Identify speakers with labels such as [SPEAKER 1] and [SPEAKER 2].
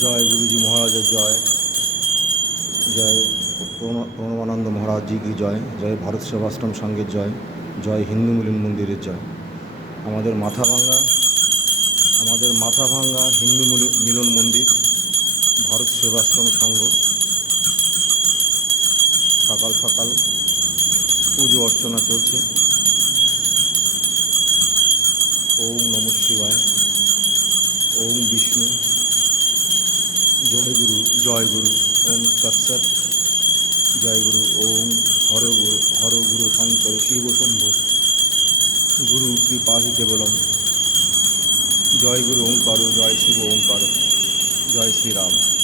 [SPEAKER 1] জয় গুরুজি মহারাজের জয় জয় প্রণ- প্রণবানন্দ মহারাজ জি কি জয় জয় ভারত সেবাশ্রম সংঘের জয় জয় হিন্দু মিলন মন্দিরের জয়। আমাদের মাথা ভাঙ্গা, আমাদের মাথা ভাঙ্গা হিন্দু মিল- মিলন মন্দির, ভারত সেবাশ্রম সংঘ। সকাল সকাল পুজো অর্চনা চলছে। ওম নম শিবায়, ওম বিষ্ণু। জয় গুরু জয় গুরু, ওম তৎসৎ। জয় গুরু, ওম হর গুরু হর গুরু শঙ্কর, শিব শম্ভু। গুরু কৃপাহি কেবলম। জয় গুরু ওঙ্কার জয় শিব ওঙ্কার জয় শ্রীরাম।